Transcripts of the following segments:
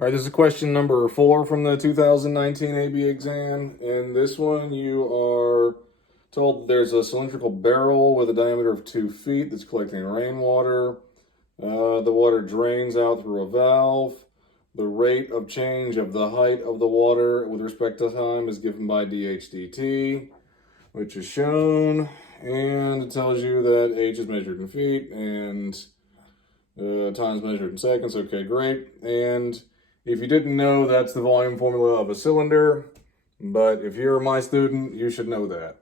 All right, this is question number 4 from the 2019 AB exam. In this one, you are told that there's a cylindrical barrel with a diameter of 2 feet that's collecting rainwater. The water drains out through a valve. The rate of change of the height of the water with respect to time is given by dH/dt, which is shown. And it tells you that h is measured in feet and time's measured in seconds. Okay, great. And if you didn't know, that's the volume formula of a cylinder, but if you're my student, you should know that.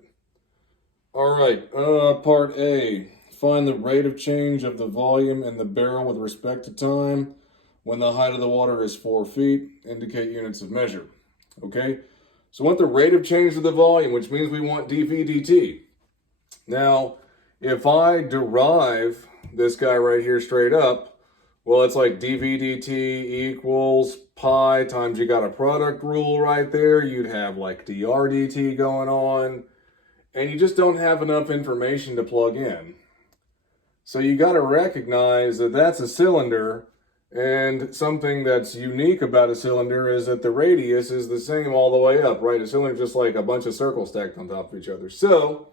All right, part A. Find the rate of change of the volume in the barrel with respect to time when the height of the water is 4 feet. Indicate units of measure. Okay, so we want the rate of change of the volume, which means we want dV dt. Now, if I derive this guy right here straight up, well, it's like dV dt equals pi times, you got a product rule right there. You'd have like dr dt going on, and you just don't have enough information to plug in. So you got to recognize that that's a cylinder, and something that's unique about a cylinder is that the radius is the same all the way up, right? A cylinder is just like a bunch of circles stacked on top of each other. So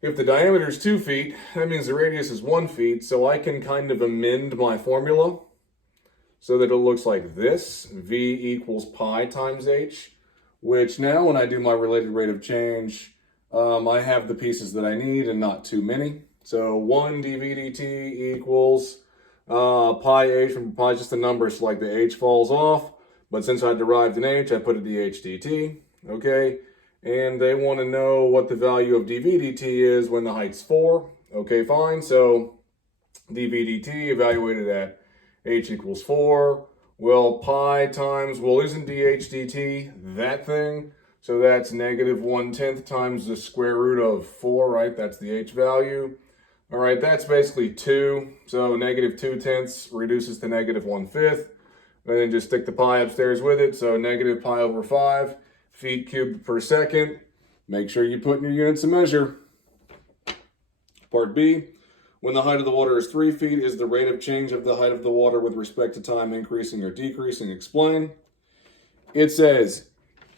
if the diameter is 2 feet, that means the radius is 1 feet, so I can kind of amend my formula so that it looks like this, V equals pi times h, which now when I do my related rate of change, I have the pieces that I need and not too many. So 1 dV dt equals pi h, and pi is just a number, so like the h falls off, but since I derived an h, I put a dH dt, okay? And they want to know what the value of dV dt is when the height's 4. Okay, fine. So dV dt evaluated at h equals 4. Well, pi times, well, isn't dH dt that thing? So that's negative 1/10 times the square root of 4, right? That's the h value. All right, that's basically 2. So negative 2/10 reduces to negative 1/5. And then just stick the pi upstairs with it. So negative pi over 5. Feet cubed per second. Make sure you put in your units of measure. Part B, when the height of the water is 3 feet, is the rate of change of the height of the water with respect to time increasing or decreasing? Explain. It says,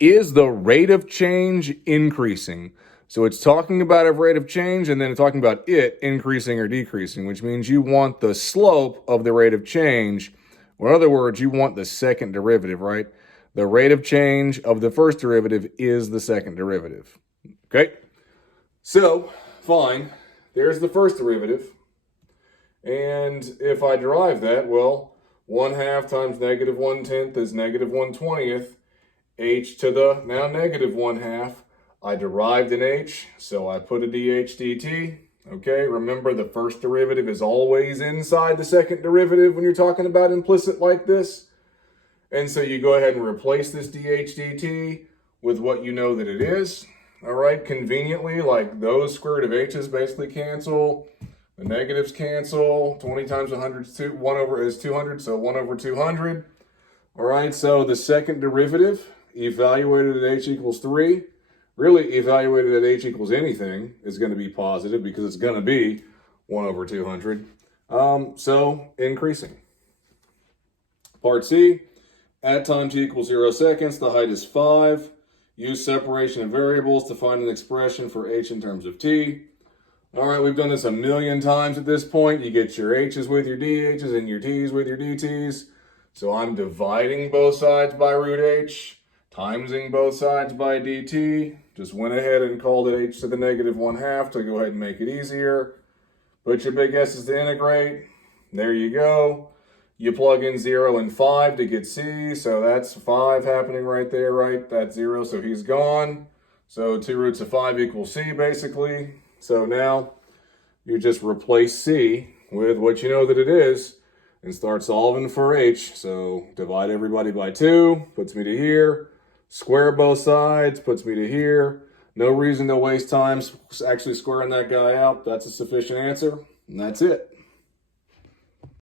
is the rate of change increasing? So it's talking about a rate of change, and then it's talking about it increasing or decreasing, which means you want the slope of the rate of change. Or in other words, you want the second derivative, right? The rate of change of the first derivative is the second derivative. Okay? So, fine. There's the first derivative. And if I derive that, well, 1/2 times negative 1/10 is negative 1/20. H to the now negative 1/2. I derived an h, so I put a dH dt. Okay, remember the first derivative is always inside the second derivative when you're talking about implicit like this. And so you go ahead and replace this dH dt with what you know that it is. All right, conveniently, like those square root of h's basically cancel. The negatives cancel. 20 times 100 is 1 over is 200, so 1 over 200. All right, so the second derivative evaluated at h equals 3, really evaluated at h equals anything, is going to be positive because it's going to be 1 over 200. So increasing. Part C. At time t equals 0 seconds, the height is 5. Use separation of variables to find an expression for h in terms of t. All right, we've done this a million times at this point. You get your h's with your dh's and your t's with your dt's. So I'm dividing both sides by root h, timesing both sides by dt. Just went ahead and called it h to the negative 1/2 to go ahead and make it easier. Put your big S's to integrate. There you go. You plug in 0 and 5 to get C, so that's 5 happening right there, right? That's 0, so he's gone. So 2 roots of 5 equals C, basically. So now you just replace C with what you know that it is and start solving for H. So divide everybody by 2, puts me to here. Square both sides, puts me to here. No reason to waste time actually squaring that guy out. That's a sufficient answer, and that's it.